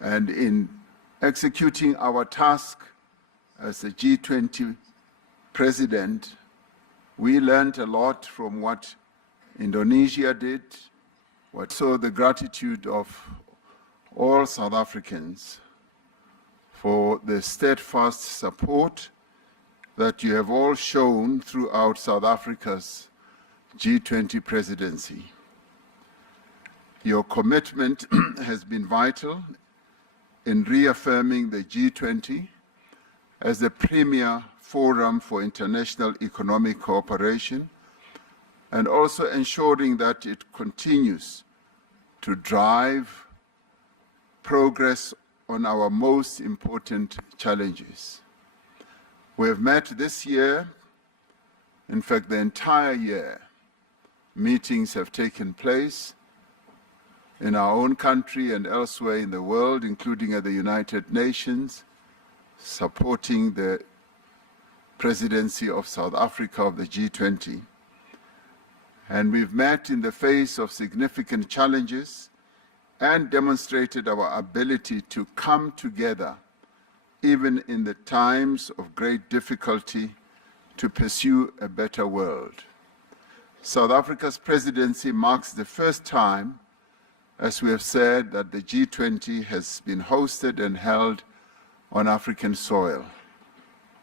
And in executing our task as a G20 president, we learned a lot from what Indonesia did, so the gratitude of all South Africans for the steadfast support that you have all shown throughout South Africa's G20 presidency. Your commitment has been vital in reaffirming the G20 as the premier forum for international economic cooperation and also ensuring that it continues to drive progress on our most important challenges. We have met this year, in fact the entire year, meetings have taken place in our own country and elsewhere in the world, including at the United Nations, supporting the presidency of South Africa of the G20. And we've met in the face of significant challenges and demonstrated our ability to come together, even in the times of great difficulty, to pursue a better world. South Africa's presidency marks the first time, as we have said, that the G20 has been hosted and held on African soil.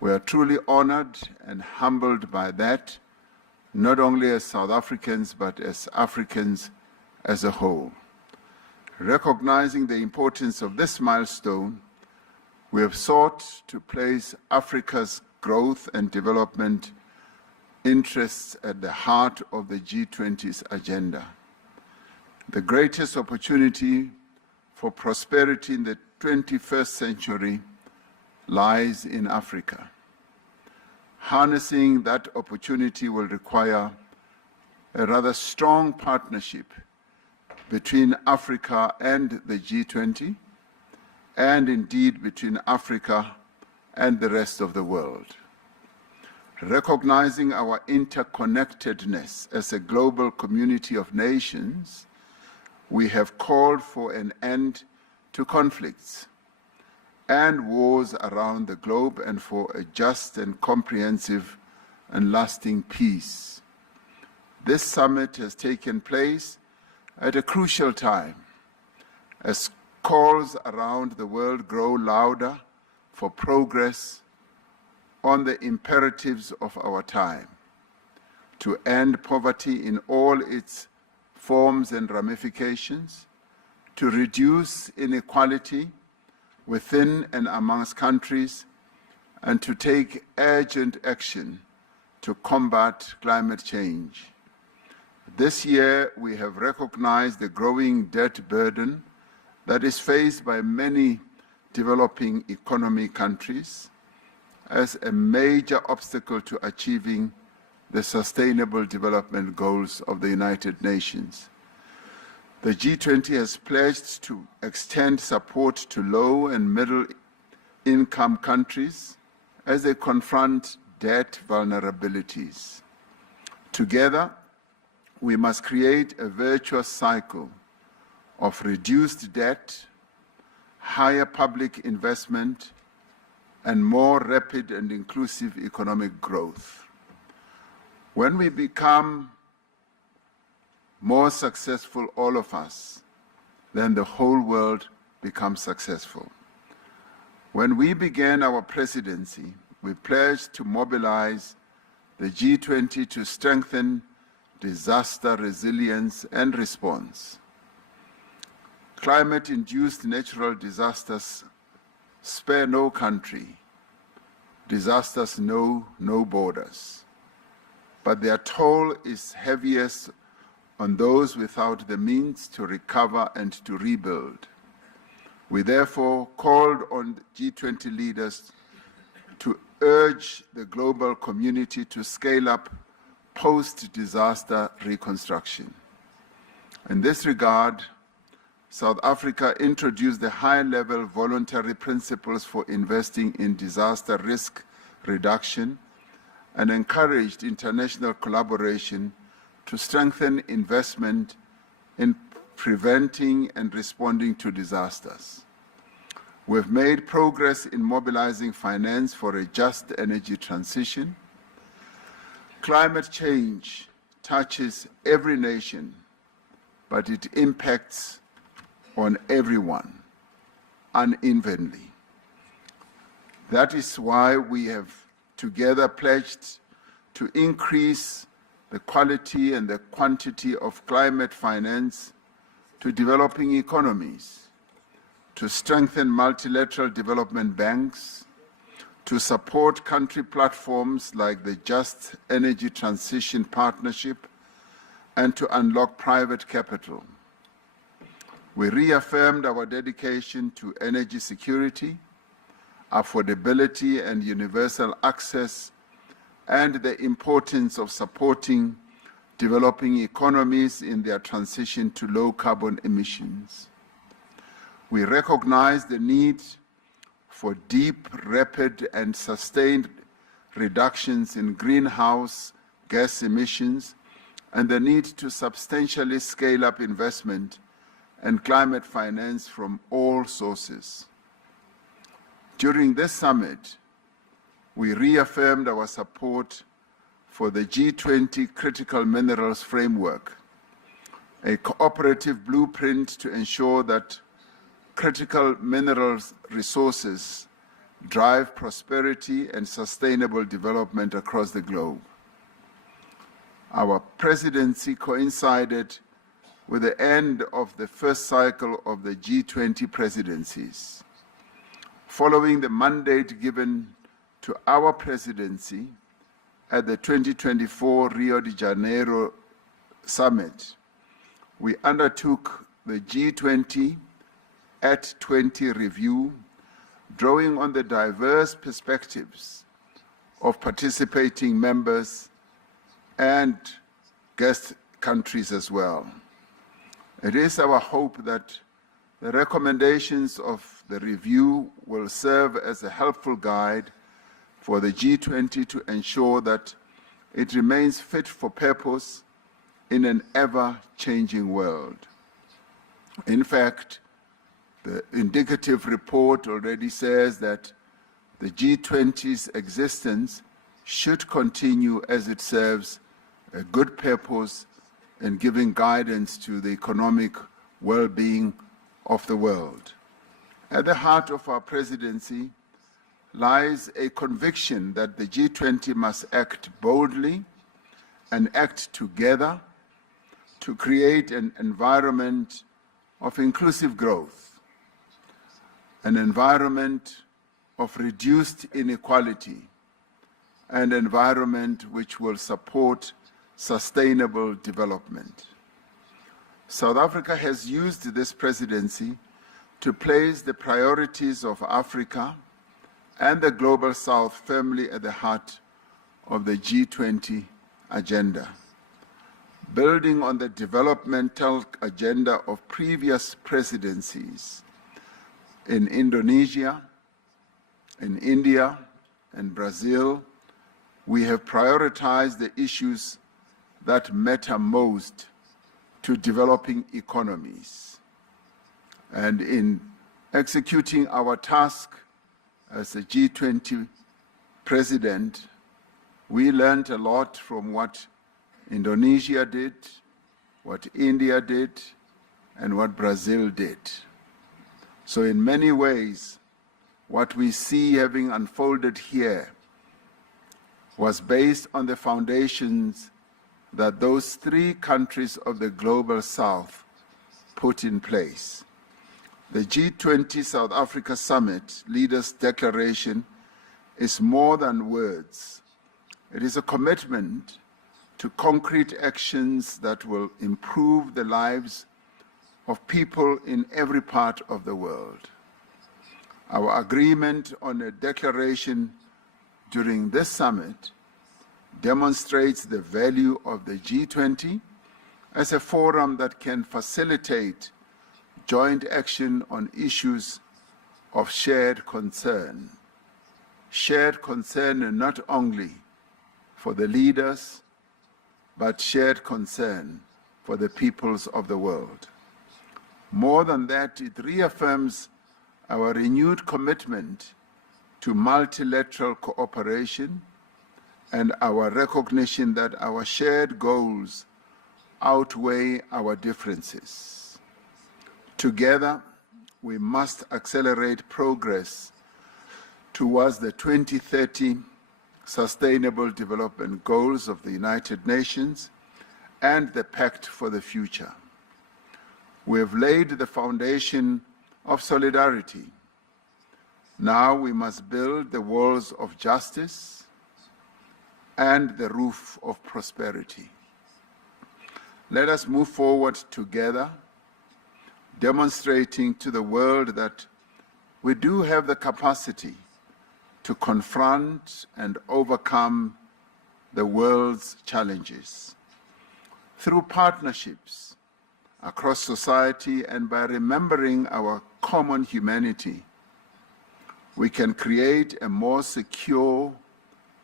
We are truly honored and humbled by that, not only as South Africans, but as Africans as a whole. Recognizing the importance of this milestone, we have sought to place Africa's growth and development interests at the heart of the G20's agenda. The greatest opportunity for prosperity in the 21st century lies in Africa. Harnessing that opportunity will require a rather strong partnership between Africa and the G20, and indeed between Africa and the rest of the world. Recognizing our interconnectedness as a global community of nations, we have called for an end to conflicts and wars around the globe and for a just and comprehensive and lasting peace. This summit has taken place at a crucial time as calls around the world grow louder for progress on the imperatives of our time, to end poverty in all its forms and ramifications, to reduce inequality within and amongst countries, and to take urgent action to combat climate change. This year, we have recognized the growing debt burden that is faced by many developing economy countries as a major obstacle to achieving the Sustainable Development Goals of the United Nations. The G20 has pledged to extend support to low and middle income countries as they confront debt vulnerabilities. Together, we must create a virtuous cycle of reduced debt, higher public investment, and more rapid and inclusive economic growth. When we become more successful, all of us, then the whole world becomes successful. When we began our presidency, we pledged to mobilize the G20 to strengthen disaster resilience and response. Climate-induced natural disasters spare no country. Disasters know no borders. But their toll is heaviest on those without the means to recover and to rebuild. We therefore called on G20 leaders to urge the global community to scale up post-disaster reconstruction. In this regard, South Africa introduced the high-level voluntary principles for investing in disaster risk reduction and encouraged international collaboration to strengthen investment in preventing and responding to disasters. We've made progress in mobilizing finance for a just energy transition. Climate change touches every nation, but it impacts on everyone unevenly. That is why we have together pledged to increase the quality and the quantity of climate finance to developing economies, to strengthen multilateral development banks, to support country platforms like the Just Energy Transition Partnership, and to unlock private capital. We reaffirmed our dedication to energy security, affordability and universal access, and the importance of supporting developing economies in their transition to low carbon emissions. We recognize the need for deep, rapid, and sustained reductions in greenhouse gas emissions and the need to substantially scale up investment and climate finance from all sources. During this summit, we reaffirmed our support for the G20 Critical Minerals Framework, a cooperative blueprint to ensure that critical minerals resources drive prosperity and sustainable development across the globe. Our presidency coincided with the end of the first cycle of the G20 presidencies. Following the mandate given to our presidency at the 2024 Rio de Janeiro summit, we undertook the G20 at 20 review, drawing on the diverse perspectives of participating members and guest countries as well. It is our hope that the recommendations of the review will serve as a helpful guide for the G20 to ensure that it remains fit for purpose in an ever-changing world. In fact, the indicative report already says that the G20's existence should continue as it serves a good purpose in giving guidance to the economic well-being of the world. At the heart of our presidency lies a conviction that the G20 must act boldly and act together to create an environment of inclusive growth, an environment of reduced inequality, an environment which will support sustainable development. South Africa has used this presidency to place the priorities of Africa and the Global South firmly at the heart of the G20 agenda. Building on the developmental agenda of previous presidencies in Indonesia, in India, and Brazil, we have prioritized the issues that matter most to developing economies. And in executing our task as a G20 president, we learned a lot from what Indonesia did, what India did, and what Brazil did. So in many ways, what we see having unfolded here was based on the foundations that those three countries of the Global South put in place. The G20 South Africa Summit Leaders' Declaration is more than words. It is a commitment to concrete actions that will improve the lives of people in every part of the world. Our agreement on a declaration during this summit demonstrates the value of the G20 as a forum that can facilitate joint action on issues of shared concern. Shared concern not only for the leaders, but shared concern for the peoples of the world. More than that, it reaffirms our renewed commitment to multilateral cooperation, and our recognition that our shared goals outweigh our differences. Together, we must accelerate progress towards the 2030 Sustainable Development Goals of the United Nations and the Pact for the Future. We have laid the foundation of solidarity. Now we must build the walls of justice and the roof of prosperity. Let us move forward together, demonstrating to the world that we do have the capacity to confront and overcome the world's challenges. Through partnerships across society and by remembering our common humanity, we can create a more secure,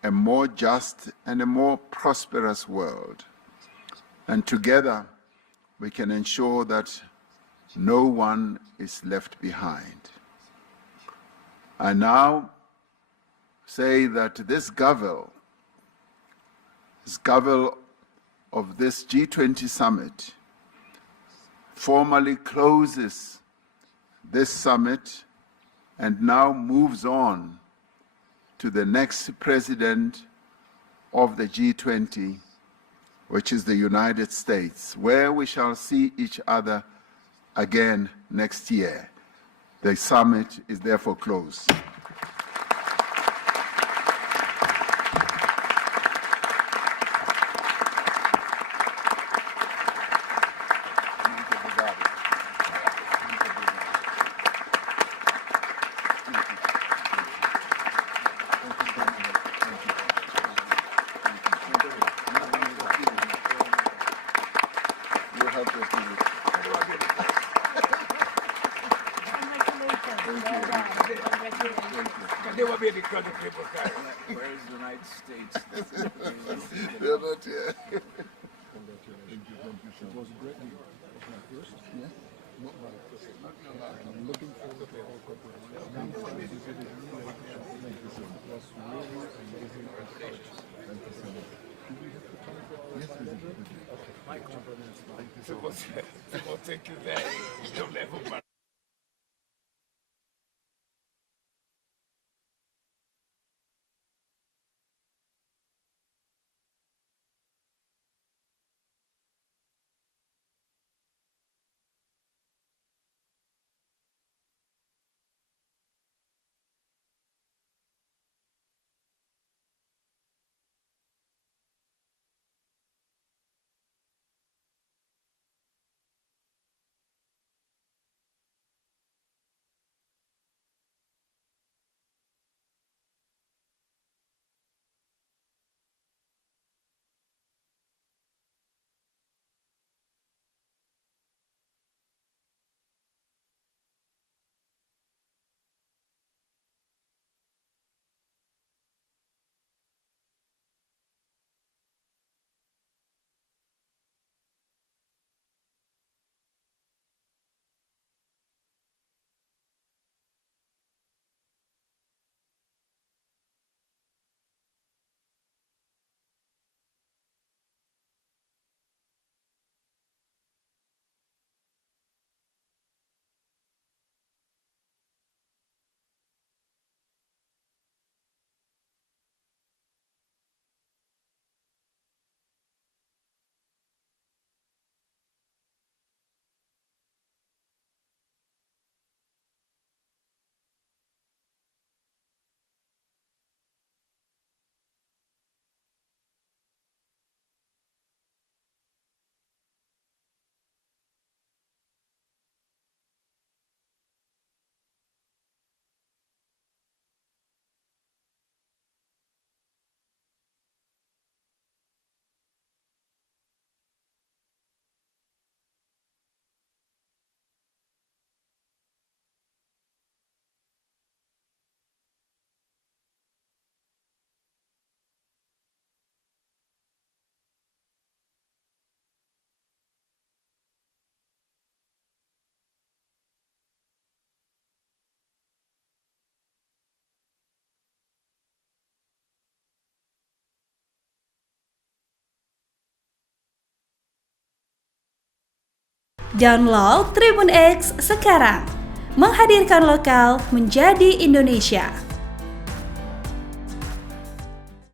a more just, and a more prosperous world. And together, we can ensure that no one is left behind. I now say that this gavel of this G20 summit formally closes this summit and now moves on to the next president of the G20, which is the United States, where we shall see each other again next year. The summit is therefore closed. Where is the United States? They're not here. It was a great deal. It was my first. Yeah. Not my first. I'm looking forward to our cooperation. It was really amazing and courageous. Thank you so much. Do we have the time for our Okay. My compliments. Thank you so much. Thank you there. Don't ever Download Tribun X sekarang. Menghadirkan lokal menjadi Indonesia.